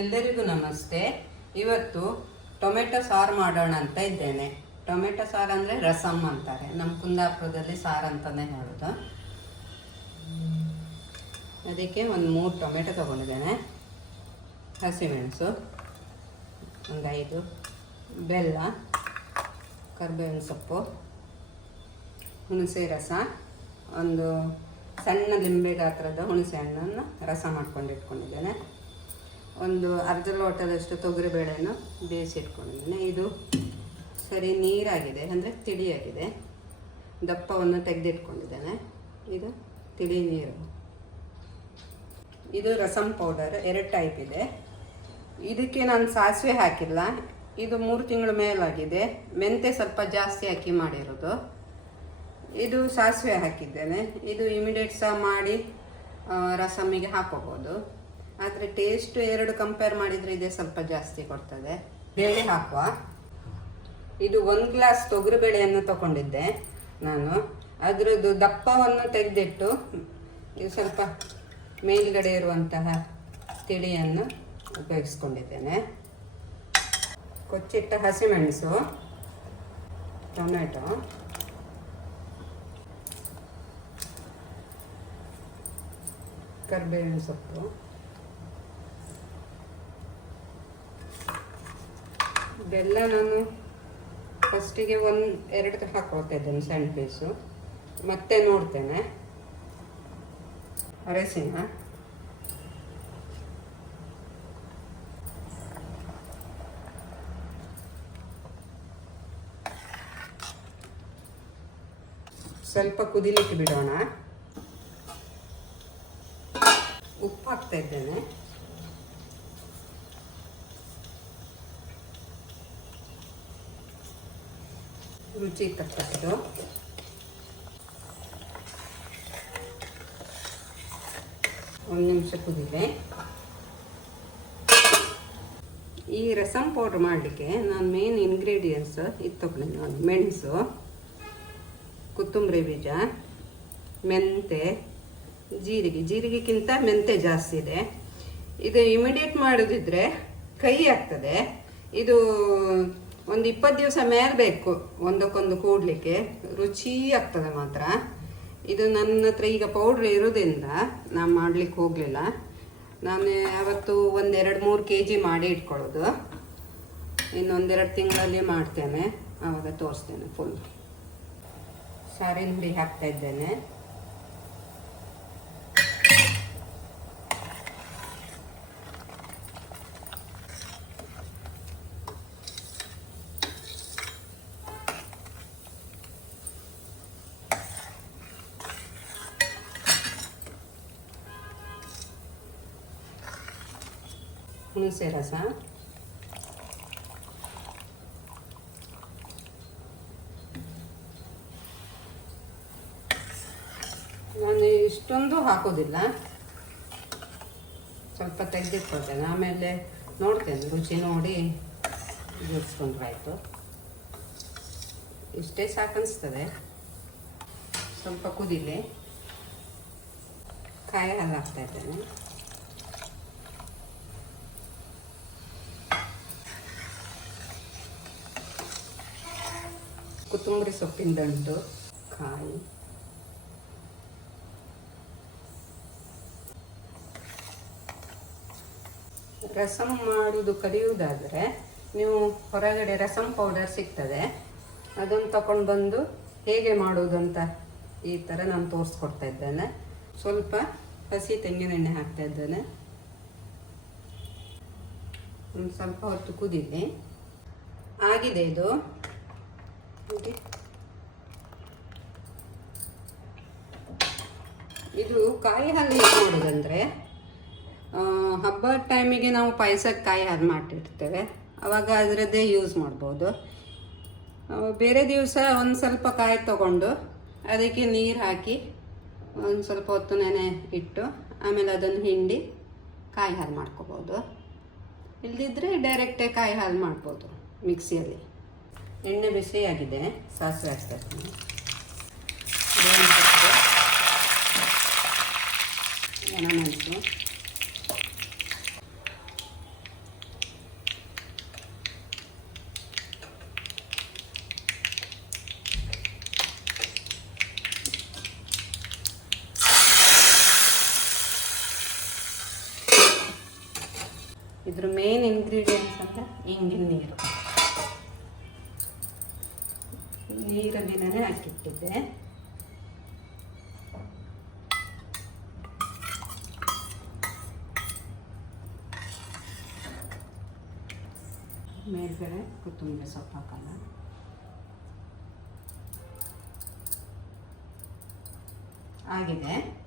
ಎಲ್ಲರಿಗೂ ನಮಸ್ತೆ. ಇವತ್ತು ಟೊಮೆಟೊ ಸಾರು ಮಾಡೋಣ ಅಂತ ಇದ್ದೇನೆ. ಟೊಮೆಟೊ ಸಾರು ಅಂದರೆ ರಸಮ್ ಅಂತಾರೆ, ನಮ್ಮ ಕುಂದಾಪುರದಲ್ಲಿ ಸಾರು ಅಂತಲೇ ಹೇಳೋದು. ಅದಕ್ಕೆ ಒಂದು 3 ಟೊಮೆಟೊ ತೊಗೊಂಡಿದ್ದೇನೆ, ಹಸಿಮೆಣಸು ಒಂದು 5, ಬೆಲ್ಲ, ಕರಿಬೇವಿನ ಸೊಪ್ಪು, ಹುಣಸೆ ರಸ, ಒಂದು ಸಣ್ಣ ಲಿಂಬೆ ಗಾತ್ರದ ಹುಣಸೆ ಹಣ್ಣನ್ನು ರಸ ಮಾಡ್ಕೊಂಡು ಇಟ್ಕೊಂಡಿದ್ದೇನೆ. ಒಂದು ಅರ್ಧ ಲೋಟದಷ್ಟು ತೊಗರಿಬೇಳೆಯನ್ನು ಬೇಯಿಸಿ ಇಟ್ಕೊಂಡಿದ್ದೇನೆ. ಇದು ಸರಿ ನೀರಾಗಿದೆ, ಅಂದರೆ ತಿಳಿಯಾಗಿದೆ. ದಪ್ಪವನ್ನು ತೆಗೆದಿಟ್ಕೊಂಡಿದ್ದೇನೆ. ಇದು ತಿಳಿ ನೀರು. ಇದು ರಸಮ್ ಪೌಡರ್ 2 ಟೈಪ್ ಇದೆ. ಇದಕ್ಕೆ ನಾನು ಸಾಸಿವೆ ಹಾಕಿಲ್ಲ, ಇದು 3 ತಿಂಗಳ ಮೇಲಾಗಿದೆ. ಮೆಂತೆ ಸ್ವಲ್ಪ ಜಾಸ್ತಿ ಹಾಕಿ ಮಾಡಿರೋದು. ಇದು ಸಾಸಿವೆ ಹಾಕಿದ್ದೇನೆ. ಇದು ಇಮಿಡಿಯೇಟ್ ಸಹ ಮಾಡಿ ರಸಮ್ಮಿಗೆ ಹಾಕೋಬೋದು, ಆದರೆ ಟೇಸ್ಟ್ 2 ಕಂಪೇರ್ ಮಾಡಿದರೆ ಇದೇ ಸ್ವಲ್ಪ ಜಾಸ್ತಿ ಕೊಡ್ತದೆ. ಬೇಳೆ ಹಾಕುವ. ಇದು 1 ಗ್ಲಾಸ್ ತೊಗರಿಬೇಳೆಯನ್ನು ತಗೊಂಡಿದ್ದೆ ನಾನು. ಅದರದ್ದು ದಪ್ಪವನ್ನು ತೆಗೆದಿಟ್ಟು ಇದು ಸ್ವಲ್ಪ ಮೇಲ್ಗಡೆ ಇರುವಂತಹ ತಿಳಿಯನ್ನು ಉಪಯೋಗಿಸ್ಕೊಂಡಿದ್ದೇನೆ. ಕೊಚ್ಚಿಟ್ಟ ಹಸಿಮೆಣಸು, ಟೊಮೆಟೊ, ಕರಿಬೇವಿನ ಸೊಪ್ಪು, ಬೆಲ್ಲ ನಾನು ಫಸ್ಟಿಗೆ 1-2 ಹಾಕೊಳ್ತಾ ಇದ್ದೇನೆ, ಸಣ್ಣ ಪೀಸು. ಮತ್ತೆ ನೋಡ್ತೇನೆ. ಅರಸಿನ, ಸ್ವಲ್ಪ ಕುದಿಲಿಕ್ಕೆ ಬಿಡೋಣ. ಉಪ್ಪು ಹಾಕ್ತಾ ಇದ್ದೇನೆ. ರುಚಿ ತಕ್ಕಷ್ಟು. ಒಂದು ನಿಮಿಷ ಕುದಿದೆ. ಈ ರಸಮ್ ಪೌಡ್ರ್ ಮಾಡಲಿಕ್ಕೆ ನಾನು ಮೇನ್ ಇಂಗ್ರೀಡಿಯೆಂಟ್ಸ್ ಇದು ತಗೊಂಡಿದ್ದೀನಿ. ಮೆಣಸು, ಕೊತ್ತಂಬರಿ ಬೀಜ, ಮೆಂತೆ, ಜೀರಿಗೆಗಿಂತ ಮೆಂತೆ ಜಾಸ್ತಿ ಇದೆ. ಇದು ಇಮಿಡಿಯೇಟ್ ಮಾಡೋದಿದ್ರೆ ಕೈ ಆಗ್ತದೆ. ಇದು ಒಂದು 20 ದಿವಸ ಮೇಲೆ ಬೇಕು ಒಂದಕ್ಕೊಂದು ಕೂಡಲಿಕ್ಕೆ, ರುಚಿ ಆಗ್ತದೆ ಮಾತ್ರ. ಇದು ನನ್ನ ಹತ್ರ ಈಗ ಪೌಡ್ರ್ ಇರೋದ್ರಿಂದ ನಾನು ಮಾಡಲಿಕ್ಕೆ ಹೋಗಲಿಲ್ಲ. ನಾನು ಯಾವತ್ತು 1-2-3 kg ಮಾಡಿ ಇಟ್ಕೊಳ್ಳೋದು. ಇನ್ನೊಂದೆರಡು ತಿಂಗಳಲ್ಲಿ ಮಾಡ್ತೇನೆ, ಆವಾಗ ತೋರಿಸ್ತೇನೆ ಫುಲ್. ಸಾರಿನ ಹುಡಿ ಹಾಕ್ತಾ ಇದ್ದೇನೆ. ಹುಣಸೆ ರಸ, ನಾನು ಇಷ್ಟೊಂದು ಹಾಕೋದಿಲ್ಲ, ಸ್ವಲ್ಪ ತೆಗೆದಿಟ್ಕೊಳ್ತೇನೆ. ಆಮೇಲೆ ನೋಡ್ತೇನೆ, ರುಚಿ ನೋಡಿ ಜೋಡಿಸ್ಕೊಂಡ್ರಾಯ್ತು. ಇಷ್ಟೇ ಸಾಕನ್ನಿಸ್ತದೆ. ಸ್ವಲ್ಪ ಕುದಿಲಿ. ಕಾಯಿ ಹಾಲು ಹಾಕ್ತಾ ಇದ್ದೇನೆ. ಕೊತ್ತಂಬರಿ ಸೊಪ್ಪಿನ ದಂಟು, ಕಾಯಿ, ರಸಮ್ ಮಾಡುವುದು ಕಲಿಯುವುದಾದರೆ ನೀವು ಹೊರಗಡೆ ರಸಮ್ ಪೌಡರ್ ಸಿಗ್ತದೆ, ಅದನ್ನು ತಗೊಂಡು ಬಂದು ಹೇಗೆ ಮಾಡುವುದು ಅಂತ ಈ ಥರ ನಾನು ತೋರಿಸ್ಕೊಡ್ತಾ ಇದ್ದೇನೆ. ಸ್ವಲ್ಪ ಹಸಿ ತೆಂಗಿನೆಣ್ಣೆ ಹಾಕ್ತಾ ಇದ್ದೇನೆ. ಒಂದು ಸ್ವಲ್ಪ ಹೊತ್ತು ಕುದಿದೆ. ಆಗಿದೆ ಇದು. ಇದು ಕಾಯಿ ಹಾಲು ಹೇಗೆ ಮಾಡೋದಂದರೆ, ಹಬ್ಬದ ಟೈಮಿಗೆ ನಾವು ಪಾಯಸಕ್ಕೆ ಕಾಯಿ ಹಾಲು ಮಾಡಿರ್ತೇವೆ, ಆವಾಗ ಅದರದ್ದೇ ಯೂಸ್ ಮಾಡ್ಬೋದು. ಬೇರೆ ದಿವಸ ಒಂದು ಸ್ವಲ್ಪ ಕಾಯಿ ತಗೊಂಡು ಅದಕ್ಕೆ ನೀರು ಹಾಕಿ ಒಂದು ಸ್ವಲ್ಪ ಹೊತ್ತು ನೆನೆ ಇಟ್ಟು ಆಮೇಲೆ ಅದನ್ನು ಹಿಂಡಿ ಕಾಯಿ ಹಾಲು ಮಾಡ್ಕೋಬೋದು. ಇಲ್ಲದಿದ್ದರೆ ಡೈರೆಕ್ಟೇ ಕಾಯಿ ಹಾಲು ಮಾಡ್ಬೋದು ಮಿಕ್ಸಿಯಲ್ಲಿ. ಎಣ್ಣೆ ಬಿಸಿಯಾಗಿದೆ, ಸಾಸಿವೆ ಹಾಕ್ತಾ ಇದ್ದೀನಿ. ಒಣಮೆಣಸು, ಇದ್ರ ಮೇನ್ ಇಂಗ್ರೀಡಿಯೆಂಟ್ಸ್ ಅಂದರೆ ಇಂಗಿನ ನೀರು. ನೀರಲ್ಲಿನೇ ಹಾಕಿಟ್ಟಿದ್ದೆ. ಮೇಲ್ಗಡೆ ಕೊತ್ತಂಬರಿ ಸೊಪ್ಪು ಹಾಕಲ್ಲ. ಆಗಿದೆ.